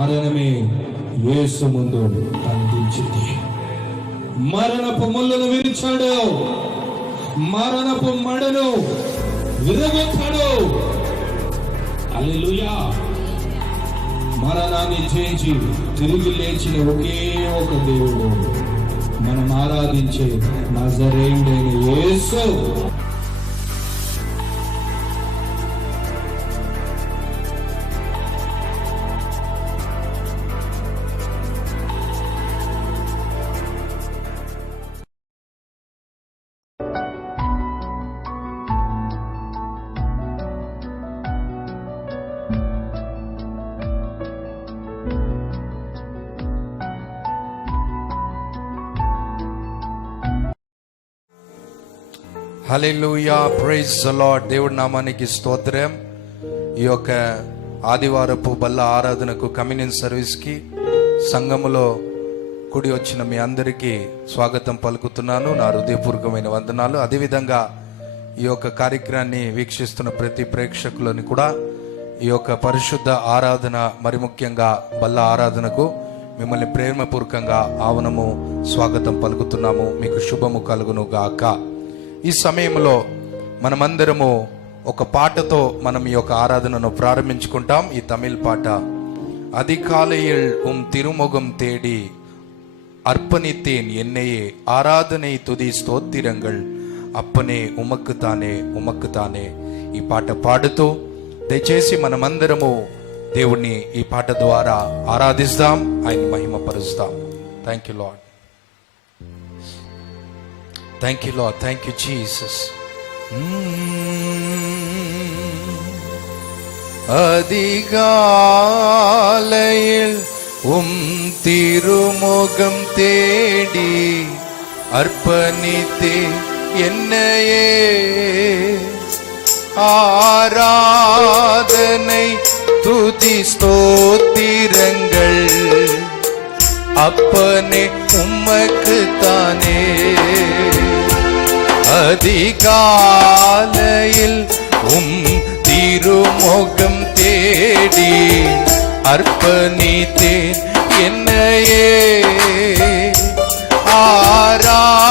మరణమే యేసు ముందు కనిపించింది. మరణపు ముళ్ళను విరిచాడు, మరణపు మడను విరగొట్టాడు. హల్లెలూయా. మరణాన్ని జయించి తిరిగి లేచిన ఒకే ఒక దేవుడు మనం ఆరాధించే నజరేయుడైన యేసు. హల్లెలూయా, ప్రైజ్ ది లార్డ్. దేవుడి నామానికి స్తోత్రం. ఈ యొక్క ఆదివారపు బల్ల ఆరాధనకు కమ్యూనియన్ సర్వీస్కి సంఘములో కూడి వచ్చిన మీ అందరికీ స్వాగతం పలుకుతున్నాను. నా హృదయపూర్వకమైన వందనాలు. అదేవిధంగా ఈ యొక్క కార్యక్రమాన్ని వీక్షిస్తున్న ప్రతి ప్రేక్షకులని కూడా ఈ యొక్క పరిశుద్ధ ఆరాధన, మరి ముఖ్యంగా బల్ల ఆరాధనకు మిమ్మల్ని ప్రేమపూర్వకంగా ఆహ్వానము, స్వాగతం పలుకుతున్నాము. మీకు శుభము కలుగును గాక. ఈ సమయంలో మనమందరము ఒక పాటతో మనం ఈ యొక్క ఆరాధనను ప్రారంభించుకుంటాం. ఈ తమిళ్ పాట, அதிகாலையில் திருமுகம் தேடி அர்ப்பணித்தேன் என்னையே, ஆராதனை துதி స్తోత్రங்கள் అప్పనే ఉమక్కుతానే ఉమక్కుతానే. ఈ పాట పాడుతూ దయచేసి మనమందరము దేవుణ్ణి ఈ పాట ద్వారా ఆరాధిస్తాం, ఆయన మహిమపరుస్తాం. Thank you Lord. Thank you Lord, thank you Jesus. அதிகாலையில் திருமுகம் தேடி அர்ப்பணித்தே என்னையே, ஆராதனை துதி ஸ்தோத்திரங்கள் அப்பனே உமக்குத்தானே. அதிகாலையில் திருமுகம் தேடி அர்ப்பணித்தேன் என்னையே, ஆராதனை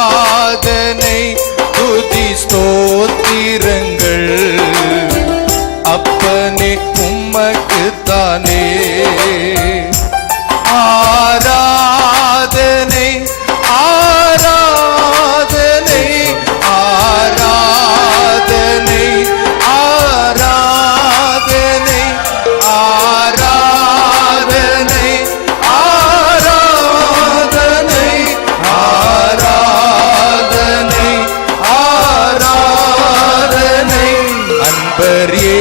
துதி ஸ்தோத்திரங்கள் அப்பனே உமக்குத்தானே. ஆராதனை ஆராதனை ஆராதனை ஆராதனை ஆராதனை ஆராதனை ஆராதனை ஆராதனை அன்பரே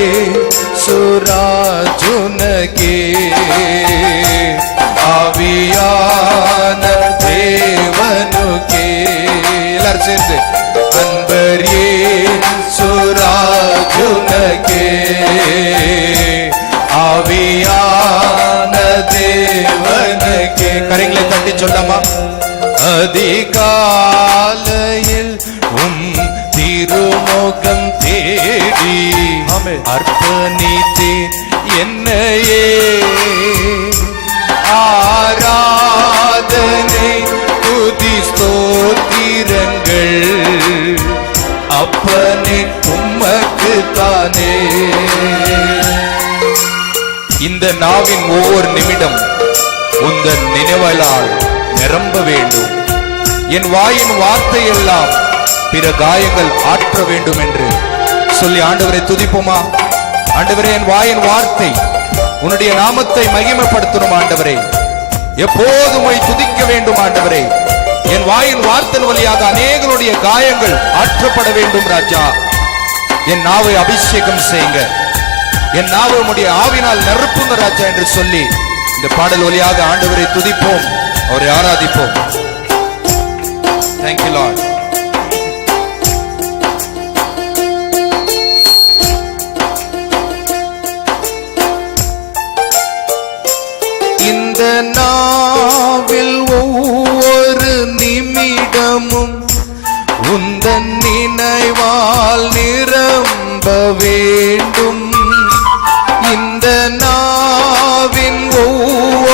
சுராஜுனகே, ஆவியான தேவனுக்கே. எல்லாரும் சேர்ந்து, அன்பரே சுராஜுனகே, ஆவியான தேவனுக்கே. கரங்களை தட்டி சொல்லாமா? அதிகாலையில் திருமுகம் தேடி அர்ப்பணித்தேன் என்னையே, ஆராதனை துதி ஸ்தோத்திரங்கள் அப்பனே உமக்குத்தானே. இந்த நாவின் ஒவ்வொரு நிமிடம் உந்தன் நினைவலால் நிரம்ப வேண்டும். என் வாயின் வார்த்தை எல்லாம் பிற காயங்கள் ஆற்ற வேண்டும் என்று சொல்லி ஆண்டவரை துதிப்போமா? ஆண்டவரே, என் வாயின் வார்த்தை உன்னுடைய நாமத்தை மகிமைப்படுத்தணும் ஆண்டவரே. எப்போதும் துதிக்க வேண்டும் ஆண்டவரே. என் வாயின் வார்த்தை வழியாக அநேகருடைய காயங்கள் ஆற்றப்பட வேண்டும் ராஜா. என் நாவை அபிஷேகம் செய்யுங்க, என் நாவை உம்முடைய ஆவினால் நிரப்புங்க ராஜா என்று சொல்லி இந்த பாடல் வழியாக ஆண்டவரை துதிப்போம், அவரை ஆராதிப்போம். Thank you Lord. இந்த நாவில் ஒவ்வொரு நிமிடமும் உந்தன் நினைவால் நிரம்ப வேண்டும். இந்த நாவின் ஒவ்வொரு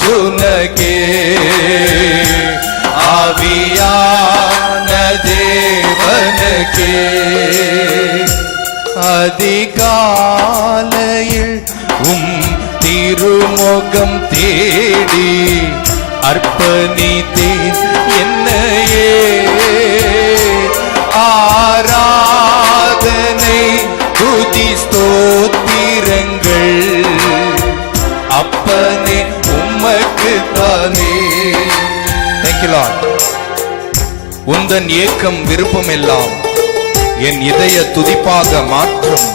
சுராஜுனகே ஆவியான தேவனுக்கே அதிகாலையில் திருமுகம் தேடி அர்ப்பணித்தேன் என்னையே ஆராதனை துதி ஸ்தோத்திரங்கள் அப்பனே உமக்கு தானே. Thank you Lord. உந்தன் ஏக்கம் விருப்பம் எல்லாம் என் இதய துதிப்பாக மாற்றும்.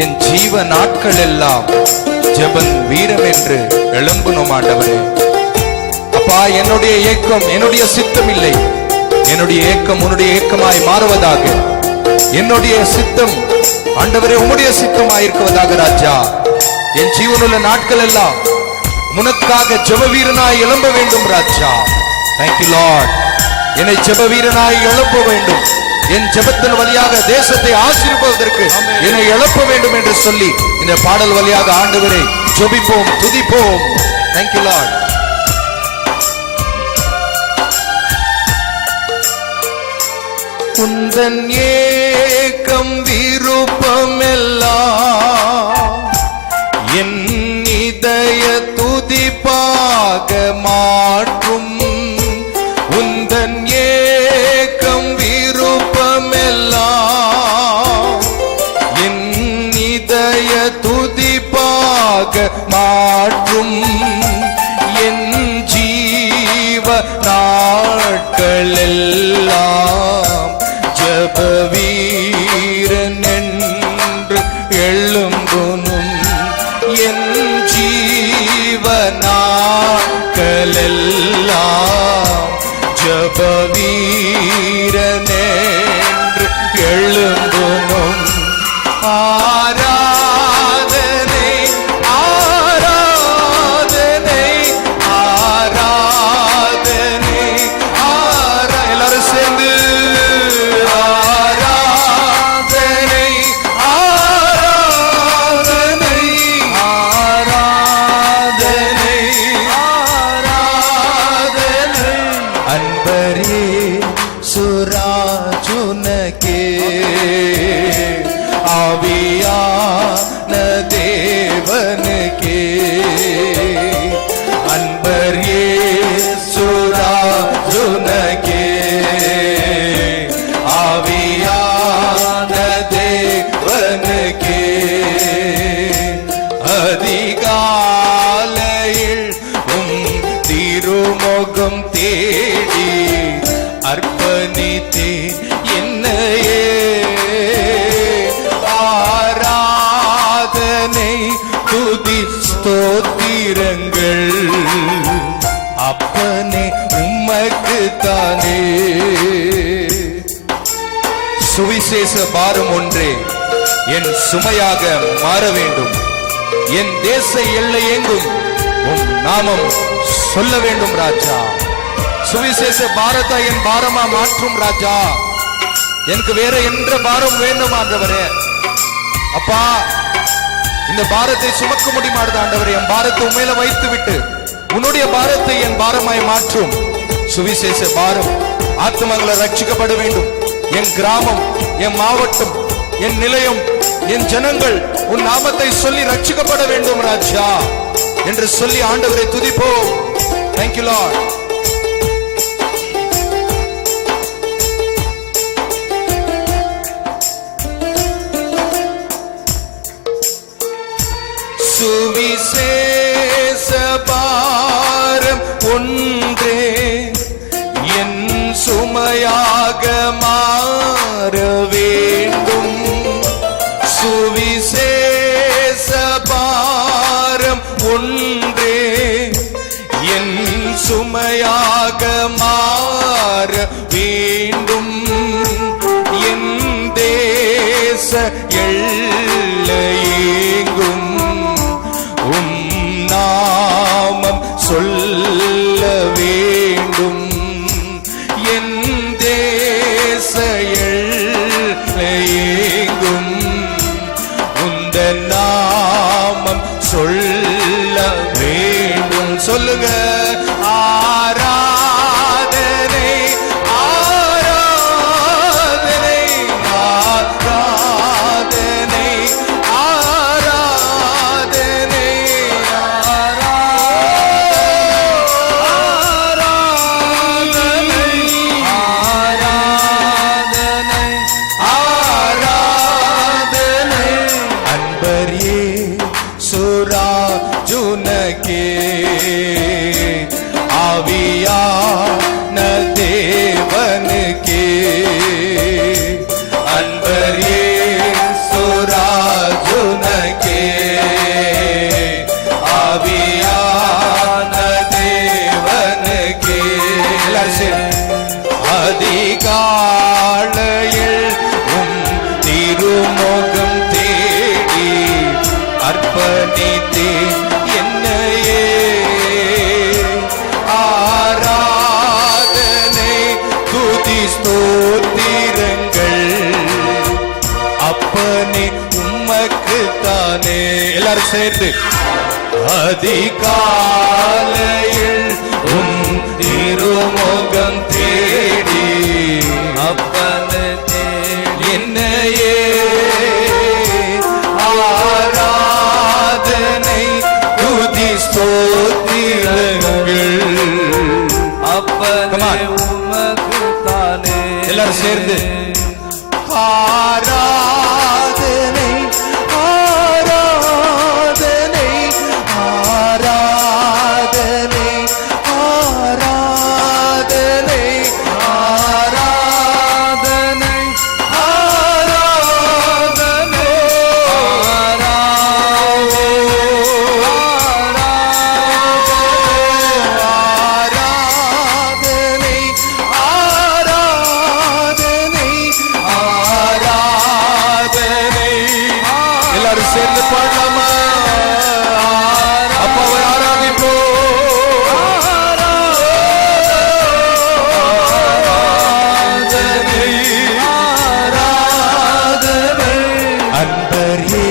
என் ஜீவ நாட்கள் எல்லாம் ஜெபன் வீரம் என்று எழும்பணும் ஆண்டவரே. அப்பா, என்னுடைய ஏக்கம் என்னுடைய சித்தம் இல்லை, என்னுடைய ஏக்கம் உன்னுடைய ஏக்கமாய் மாறுவதாக. என்னுடைய சித்தம் ஆண்டவரே உம்முடைய சித்தமாயிருக்குவதாக ராஜா. என் ஜீவனுள்ள நாட்கள் எல்லாம் உனக்காக ஜெப வீரனாய் எழும்ப வேண்டும் ராஜா. Thank you Lord. என்னை ஜெப வீரனாய் எழுப்ப வேண்டும். என் ஜெபத்தின் வழியாக தேசத்தை ஆசீர்வதிப்பதற்கு என்னை எழுப்ப வேண்டும் என்று சொல்லி இந்த பாடல் வழியாக ஆண்டவரை ஜெபிப்போம், துதிப்போம். Thank you Lord. உந்தன் ஏக்கம் விருப்பமெல்லாம் என் இதய துதிப்பாக மாற்றும். உந்தன் ஏக்கம் விருப்பமெல்லாம் என் இதய துதிப்பாக மாற்றும். என் ஜீவ நாட்கள் எல்லாம் ஜெப வீரன் என்று எழும்புனும். என் ஜீவ நாட்கள் எல்லாம் ஜெப வீரன் என்று எழும்புனும். ஆராதனை ஆராதனை ஆராதனை எல்லாரும் சேர்ந்து ஆராதனை ஆராதனை ஆராதனை ஆராதனை அன்பரே சுராஜுனகே ஆவியான தேவனுக்கே அன்பர் இயேசுராஜுனகே ஆவியான தேவனுக்கே அதிகாலையில் திருமுகம் தேடி அர்ப்பணித்தேன் என்னையே ஆராதனை துதி ஸ்தோத்திரங்கள் அப்பனே உமக்கு தானே. சுவிசேஷ பாரம் ஒன்றே என் சுமையாக மாற வேண்டும். என் தேச எல்லை எங்கும் உம் நாமம் சொல்ல வேண்டும் ராஜா. சுவிசேஷ பாரத்தை என் பாரமா மாற்றும் ராஜா. எனக்கு வேற என்ற பாரம் வேண்டும் ஆண்டவரே. அப்பா, இந்த பாரத்தை சுமக்க முடியுமாறு ஆண்டவரே. என் பாரத்தை உண்மையில வைத்து விட்டு உன்னுடைய பாரத்தை என் பாரமாய் மாற்றும். சுவிசேஷ பாரம் ஆத்மங்களை ரட்சிக்கப்பட வேண்டும். என் கிராமம், என் மாவட்டம், என் நிலையம், என் ஜனங்கள் உன் நாமத்தை சொல்லி ரட்சிக்கப்பட வேண்டும் ராஜா என்று சொல்லி ஆண்டவரை துதிப்போம். Thank you Lord. சுவிசேஷ பாரம் ஒன்றே என் சுமையாக மாற வேண்டும். சுவிசேஷ பாரம் ஒன்றே என் சுமையாக மாற வேண்டும். என் தேச எல்லையெங்கும் உம் நாமம் சொல்ல வேண்டும். என் தேச எல்லையெங்கும் உந்த நாமம் சொல்ல வேண்டும். சொல்லுங்க. ஆராதனை ஆராதனை ஆராதனை ஆராதனை ஆராதனை அன்பரே சுராஜுனகே ஆவியான தேவனுக்கே அன்பரே சுராஜுனகே ஆவியான தேவனுக்கே அதிகாலையில் திருமுகம் தேடி அர்ப்பணித்தே என்னையே ஆராதனை துதி ஸ்தோத்திரங்கள் அப்பனே உமக்கு தானே. எல்லாரும் சேர்ந்து அதிகாலையில் திருமுகம் தேடி அப்பனே என்னையே ஆராதனை துதி ஸ்தோத்திரங்கள் அப்பனே உமக்கு தானே. எல்லாரும் சேர்ந்து ஆராதனை ஆராதனை ஆராதனை ஆராதனை ஆராதனை ஆராதனை ஆராதனை ஆராதனை ஆராதனை. எல்லாரும் சேர்ந்து பாடலாமா? அப்பாவை ஆராதிப்போம். ஆராதனை ஆராதனை அன்பரே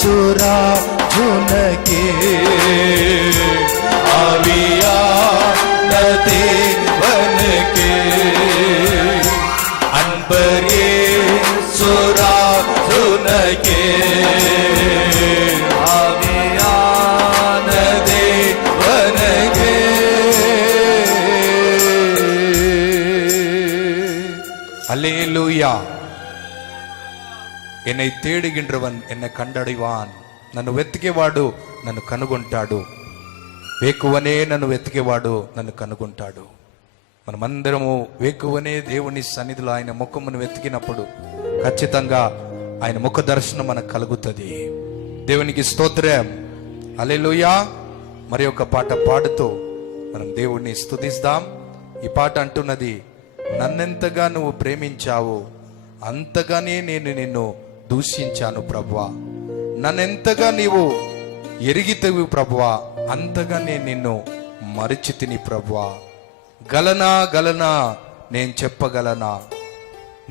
சுராஜுனகே ஆவியான தேவனுக்கே அன்பரே சுராஜுனகே ஆவியான தேவனுக்கே. அல்லேலூயா. என்னை తేడిగిండ్రవన్ என்னை కండడివాన్. నన్ను వెతికేవాడు నన్ను కనుగొంటాడు. వేకువనే నన్ను వెతికేవాడు నన్ను కనుగొంటాడు. మనమందరము వేకువనే దేవుని సన్నిధిలో ఆయన ముఖమును వెతికినప్పుడు ఖచ్చితంగా ఆయన ముఖ దర్శనం మనకు కలుగుతుంది. దేవునికి స్తోత్రం. హల్లెలూయా. మరి ఒక పాట పాడుతూ మనం దేవుణ్ణి స్తుతిస్తాం. ఈ పాట అంటున్నది, నన్నెంతగా నువ్వు ప్రేమించావు అంతగానే నేను నిన్ను దూషించాను ప్రభువా. నన్నెంతగా నీవు ఎరిగితవి ప్రభువా అంతగా నేను నిన్ను మరిచితిని ప్రభువా. గలనా గలనా నేను చెప్పగలనా,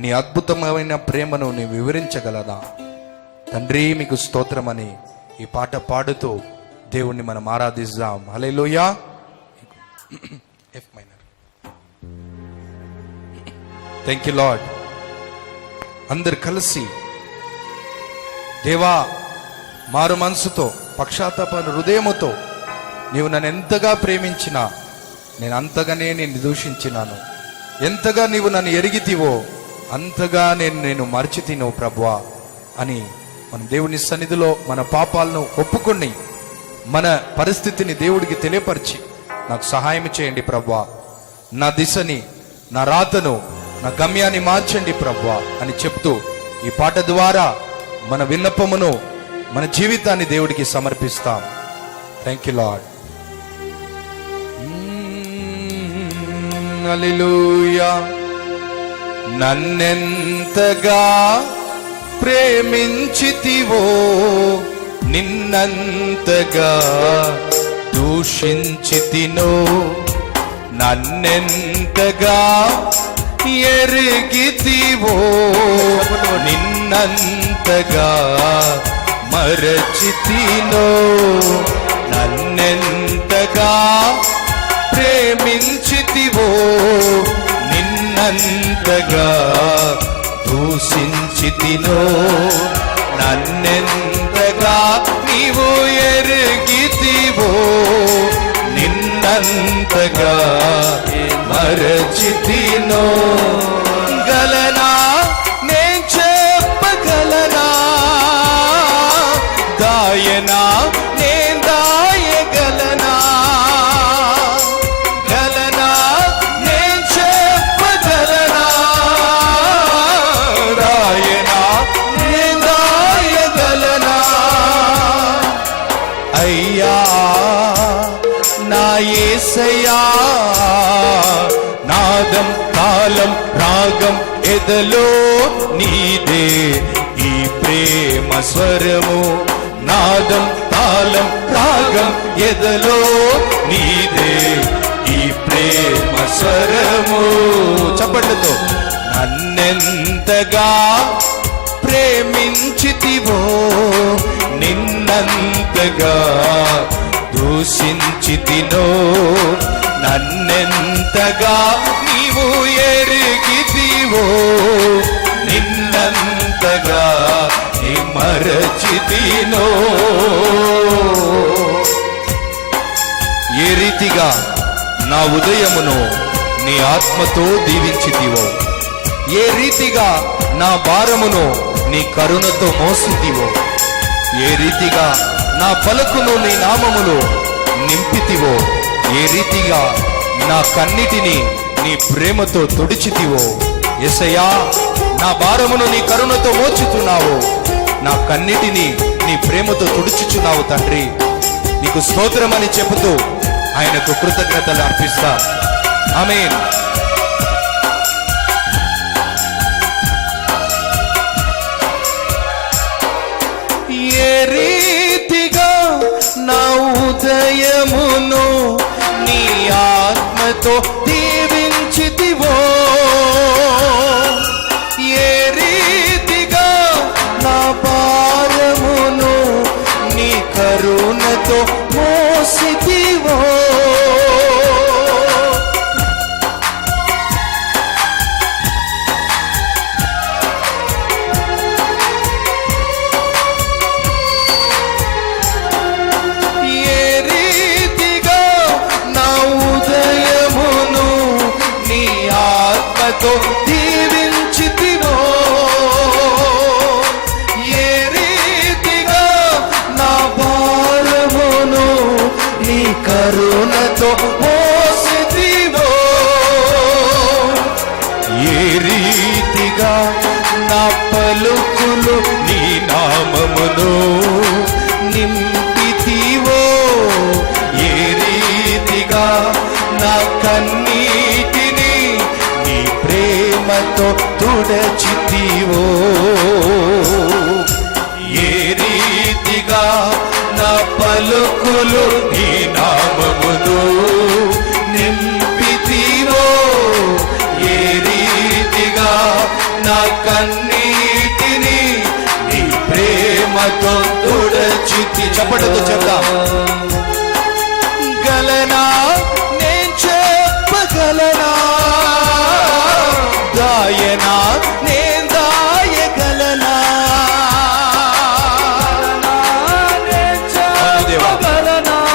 నీ అద్భుతమైన ప్రేమను నీ వివరించగలనా. తండ్రి మీకు స్తోత్రమని ఈ పాట పాడుతూ దేవుణ్ణి మనం ఆరాధిస్తాం. హల్లెలూయా. F minor. Thank you Lord. అందరు కలిసి దేవా మారు మనసుతో పక్షాతాప హృదయముతో నీవు నన్ను ఎంతగా ప్రేమించినా నేను అంతగానే నిన్ను దూషించినాను. ఎంతగా నీవు నన్ను ఎరిగితివో అంతగా నేను మర్చితినో ప్రభువా అని మన దేవుని సన్నిధిలో మన పాపాలను ఒప్పుకొని మన పరిస్థితిని దేవుడికి తెలియపరిచి నాకు సహాయం చేయండి ప్రభువా. నా దిశని, నా రాతను, నా గమ్యాన్ని మార్చండి ప్రభువా అని చెప్తూ ఈ పాట ద్వారా మన విన్నపమును, మన జీవితాన్ని దేవుడికి సమర్పిస్తాం. Thank you Lord. హల్లెలూయా. నన్నెంతగా ప్రేమించితివో నిన్నంతగా దూషించితినో, నన్నెంతగా ఎరిగితివో నిన్నంతగా మరచితినో, నన్నెంతగా నిన్నెంతగా ప్రేమించితివో నిన్నంతగా దూషించితినో నన్నెంతగా నీవు ఎరిగితివో నిన్నంతగా మరచితినో గలనా నేను చెప్పగలనా దాయనా నేను దాయగలనా గలనా నేను చెప్పగలనా దాయనా నేను దాయగలనా అయ్యా నా యేసయ్యా నాదం తాళం రాగం ఎదలో నీదే ఈ ప్రేమ స్వరము నాదం తాళం రాగం ఎదలో నీదే ఈ ప్రేమ స్వరము చప్పట్లతో నన్నెంతగా ప్రేమించితివో నిన్నంతగా దూషించితినో నన్నెంతగా నీవు ఎరిగితివో నిన్నంతగా నీ మరచితినో ఏ రీతిగా నా ఉదయమును నీ ఆత్మతో దీవించితివో ఏ రీతిగా నా భారమును నీ కరుణతో మోసితివో ఏ రీతిగా నా పలుకును నీ నామములో నింపితివో ఏ రీతిగా నా కన్నిటిని నీ ప్రేమతో తుడిచితివో యేసయ్యా నా భారమును నీ కరుణతో మోచుతున్నావు నా కన్నిటిని నీ ప్రేమతో తుడుచుచున్నావు తండ్రి నీకు స్తోత్రమని చెబుతూ ఆయనకు కృతజ్ఞతలు అర్పిస్తా ఆమేన్. ఏ రీతిగా నా ఉదయమును నీ ఆత్మతో దీవించితివో ఏ రీతిగా నా భారమును నీ కరుణతో మోసితివో దీవించితివో ఏ రీతిగా నా భారమును నీ కరుణతో మోసితివో ఏ రీతిగా నా పలుకులు నీ నామమును నింపితివో ఏ రీతిగా నా కన్నీటిని ప్రేమతో తుడచితివో ఏ రీతిగా నా పలుకులు నీ నామమును నింపితివో ఏ రీతిగా నా కన్నీటిని నీ ప్రేమతో తుడచితి చప్పటతో చెప్తాం గలనా నేను చెప్పగలనా దాయనా నేను దాయగలనా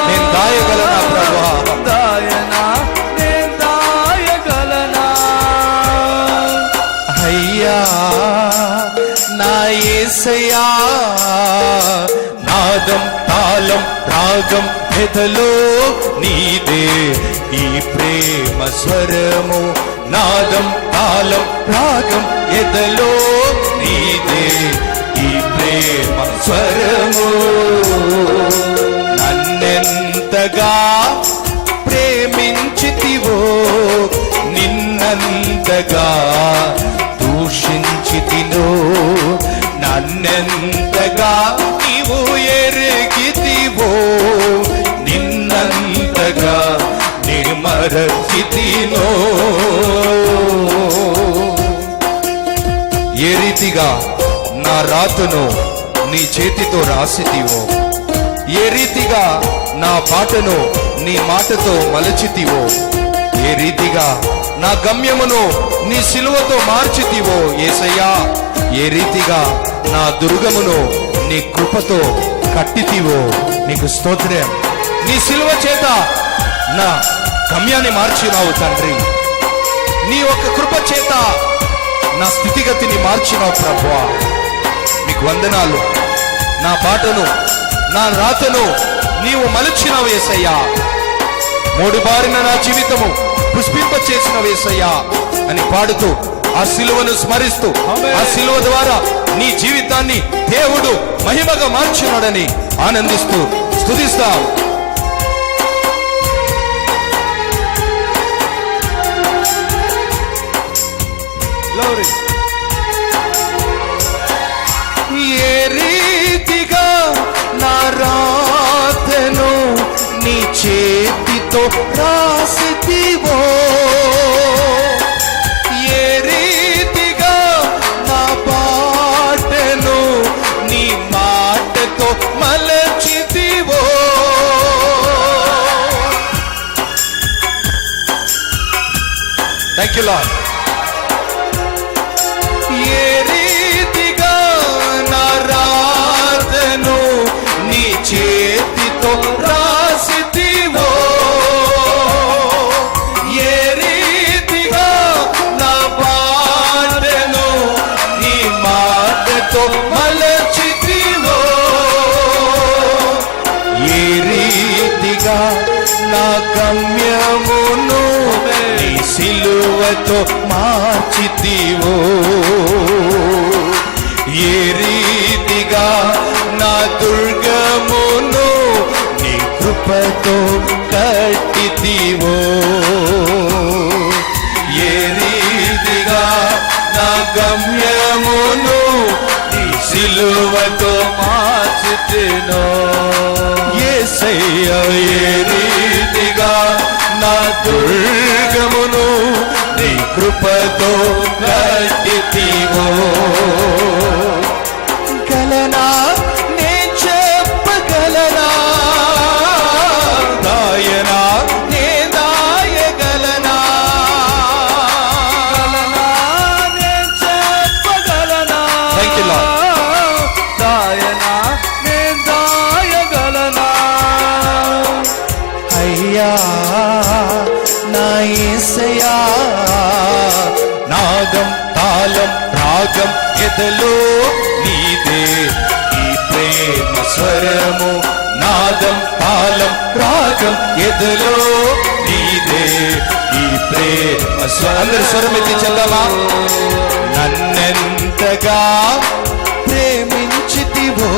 నేను దాయగలనా ప్రభువా దాయనా నేను దాయగలనా అయ్యా నా యేసయ్యా నాదం తాళం రాగం ఎదలో నీదే ఈ ప్రేమ స్వరము నాదం తాళం రాగం ఎదలో నీదే ఈ ప్రేమ స్వరము నన్నెంతగా ప్రేమించితివో నిన్నంతగా దూషించితినో నన్నెంతగా నీవు ఎరిగితివో నిన్నంతగా మరచితినో ఏ రీతిగా నా రాతను నీ చేతితో రాసితివో ఏ రీతిగా నా బాటను నీ మాటతో మలచితివో, ఏ రీతిగా నా గమ్యమును నీ సిలువతో మార్చితివో యేసయ్యా, ఏ రీతిగా నా దుర్గమును నీ కృపతో కట్టితివో నీకు స్తోత్రం. నీ సిలువ చేత నా గమ్యాన్ని మార్చినావు తండ్రి. నీ ఒక్క కృప చేత నా స్థితిగతిని మార్చినావు ప్రభువా, నీకు వందనాలు. నా బాటను నా రాతను నీవు మలచినావు యేసయ్యా. మూడు బారిన నా జీవితము పుష్పింప చేసినావు యేసయ్యా అని పాడుతూ ఆ సిలువను స్మరిస్తూ, ఆ సిలువ ద్వారా నీ జీవితాన్ని దేవుడు మహిమగా మార్చినాడని ఆనందిస్తూ స్తుతిస్తాం. ఏ రీతిగా నా రాతను నీ చేతితో రాసితివో, ఏ రీతిగా నా బాటను నీ మాటతో మలచితివో, థ్యాంక్ యూ లార్డ్. ఏ రీతిగా నా రాతను నీ చేతితో రాసితివో, ఏ రీతిగా నా బాటను నీ మాటతో మలచితివో, ఏ రీతిగా నా గమ్యమును నీ సిలువతో మార్చితివో, ఏ రీతిగా నా దుర్గమును నీ కృపతో కట్టితివో, ఏ రీతిగా నా గమ్యమును నీ సిలువతో మార్చితినో యేసయ్యా, ఏ రీతిగా నా దుర్గమును నీ కృపతో కట్టితివో. గలనా నే చెప్పగలనా, దాయనా నే దాయగలనా, గలనా నే చెప్పగలనా, థ్యాంక్ యూ లార్డ్, దాయనా నే దాయగలనా. అయ్యా నా యేసయ్యా, నాదం తాళం రాగం ఎదలో నీదే ఈ ప్రేమ స్వరము, నాదం తాళం రాగం ఎదలో నీదే ఈ ప్రేమ స్వరం. అందరి స్వరం ఎత్తి చదవా. నన్నెంతగా ప్రేమించితివో,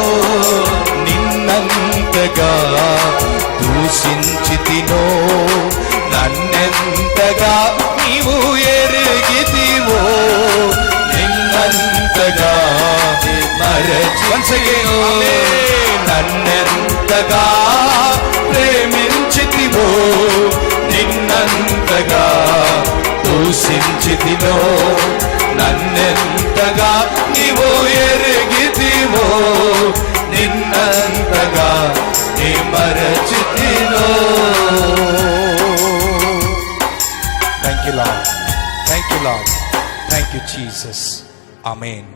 నిన్నంతగా దూషించితినో, నన్నెంతగా నీవు ఎరిగితివో, నిన్నంతగా మరచి, నన్నెంతగా ప్రేమించితివో, నిన్నంతగా దూషించితినో, నన్నెంతగా నీవు ఎరిగితివో, నిన్నంతగా నీ మరచితినో. Thank you Lord, thank you Lord, thank you Jesus. ఆమేన్.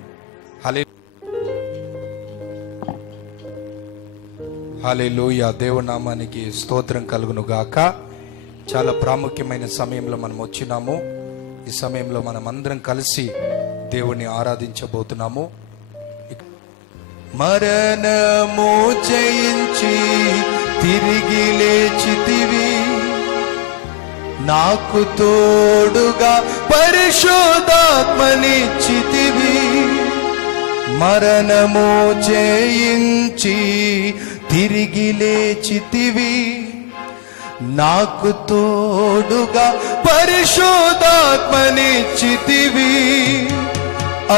హల్లెలూయా. దేవుని నామానికి స్తోత్రం కలుగును గాక. చాలా ప్రాముఖ్యమైన సమయంలో మనం వచ్చినాము. ఈ సమయంలో మనం అందరం కలిసి దేవుణ్ణి ఆరాధించబోతున్నాము. మరణము జయించి తిరిగి లేచితివి, నాకు తోడుగా పరిశుద్ధాత్మనిచ్చితివి. మరణము జయించి తిరిగి లేచితివి, నాకు తోడుగా పరిశుద్ధాత్మనిచ్చితివి.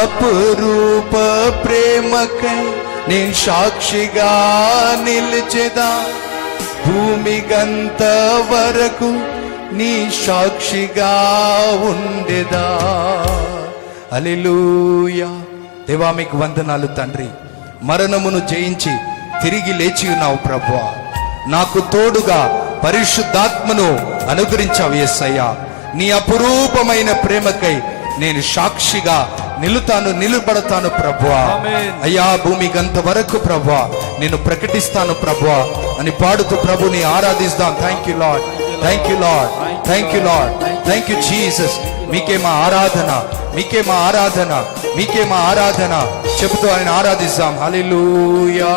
అపురూప ప్రేమకై నేను సాక్షిగా నిలిచెదా, భూమి గంత వరకు నీ సాక్షిగా ఉండేదా. హల్లెలూయా. దేవా మీకు వందనాలు తండ్రి. మరణమును జయించి తిరిగి లేచి ఉన్నావు ప్రభువా. నాకు తోడుగా పరిశుద్ధాత్మను అనుగ్రహించావు యేసయ్యా. నీ అపురూపమైన ప్రేమకై నేను సాక్షిగా నిలబడతాను ప్రభువా. అయ్యా, భూమి గంత వరకు ప్రభువా నేను ప్రకటిస్తాను ప్రభువా అని పాడుతూ ప్రభుని ఆరాధిస్తాం. Thank you Lord, thank you Lord, thank you Lord, thank you Jesus. మీకే మా ఆరాధన, మీకే మా ఆరాధన, మీకే మా ఆరాధన చెబుతూ ఆయన ఆరాధిస్తాం. హల్లెలూయా,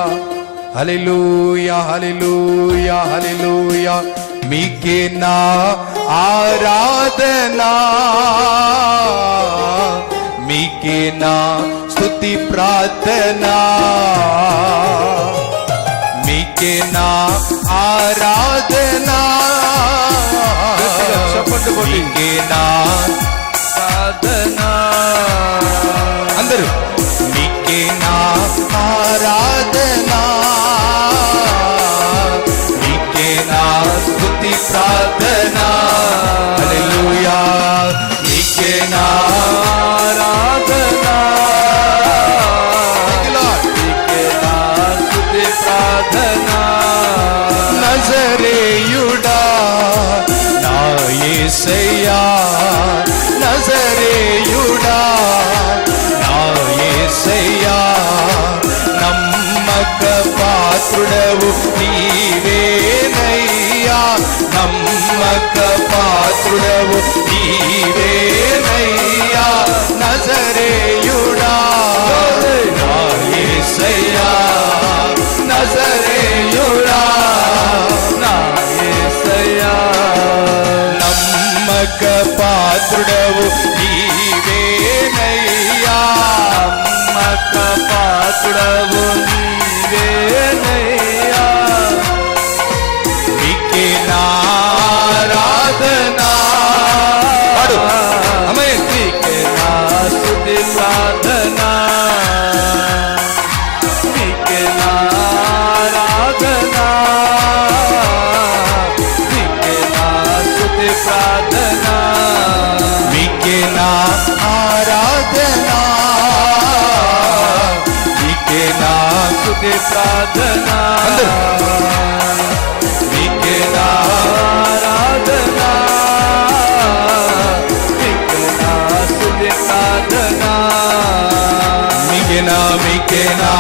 హల్లెలూయా, హల్లెలూయా, హల్లెలూయా. మీకే నా ఆరాధనా, మీకే నా స్తుతి ప్రార్థనా, మీకే నా ఆరాధనా, మీకే నా ఆరాధనా. అందరూ మీకే నా ఆరాధనా, మీకే నా స్తుతి ప్రార్థనా. హల్లెలూయా, మీకే నా ఆరాధనా, మీకే నా స్తుతి ప్రార్థనా. నజరేయుడా నా యేసయ్యా, నజరేయుడా నా యేసయ్యా, నమ్మక పాత్రుడవు నీవేనయ్యా, నమ్మక పాత్రుడవు నీవేనయ్యా. నజరేయుడా నా యేసయ్యా, నజరేయుడా నా యేసయ్యా, నమ్మక పాత్రుడవు నీవేనయ్యా, నమ్మక పాత్రుడవు నీవేనయ్యా. మీకే నా ఆరాధనా, ఆమేన్. మీకే నా స్తుతి ప్రార్థనా, మీకే నా ఆరాధనా, మీకే నా స్తుతి ప్రార్థనా, మీకే నా ఆరాధనా, మీకే నా స్తుతి ప్రార్థనా. మీకే నా ఆరాధనా, మీకే నా స్తుతి ప్రార్థనా, మీకే నా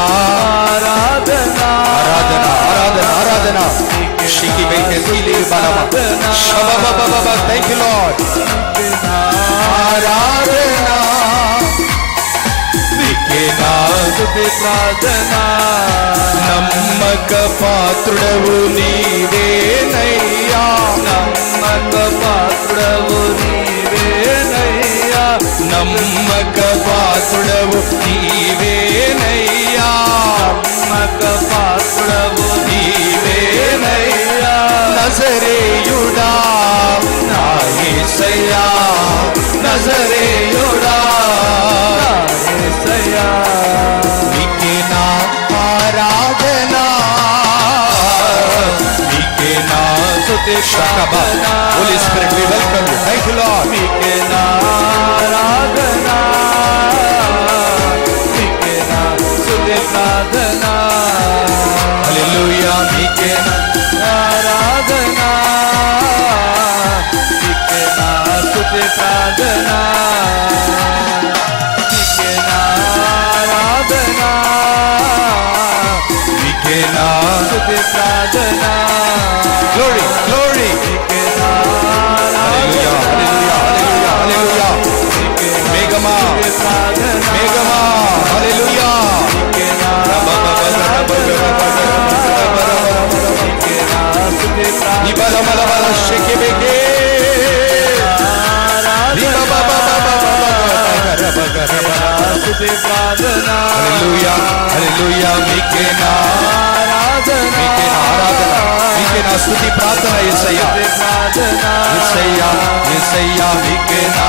ఆరాధనా, ఆరాధన, ఆరాధన, ఆరాధన. షికి బైకే తీలి బలమా షబబబబబ. Thank you lord. ఆరాధన, మీకే నా స్తుతి ప్రార్థనా. నమ్మక పాత్రుడవు నీవేనయ్యా, నమ్మక పాత్రుడవు నీవేనయ్యా, నమ్మక పాత్రుడవు నీవేనయ్యా, నమ్మక పాత్రుడవు నీవేనయ్యా. నజరేయుడా నా యేసయ్యా, నజరేయుడా నా యేసయ్యా, మీకే నా ఆరాధనా, మీకే నా స్తుతి ప్రార్థనా. Holy Spirit, we welcome you. Thank you, Lord. మీకే నా ఆరాధనా, మీకే నా స్తుతి ప్రార్థనా. హల్లెలూయా, మీకే నా ఆరాధనా, మీకే నా స్తుతి ప్రార్థనా, మీకే నా ఆరాధనా, మీకే నా స్తుతి ప్రార్థనా. Glory, glory. మీకే నా ఆరాధనా, హల్లెలూయా, హల్లెలూయా, హల్లెలూయా. మేఘమా, మేఘమా, హల్లెలూయా. మీకే నా ఇబలమలబల షెకెబెకే హల్లెలూయా, హల్లెలూయా. మీకే నా ఆరాధన, మీకే నా ఆరాధన, స్తుతి ప్రార్థన యేసయ్యా యేసయ్యా యేసయ్యా మీకే నా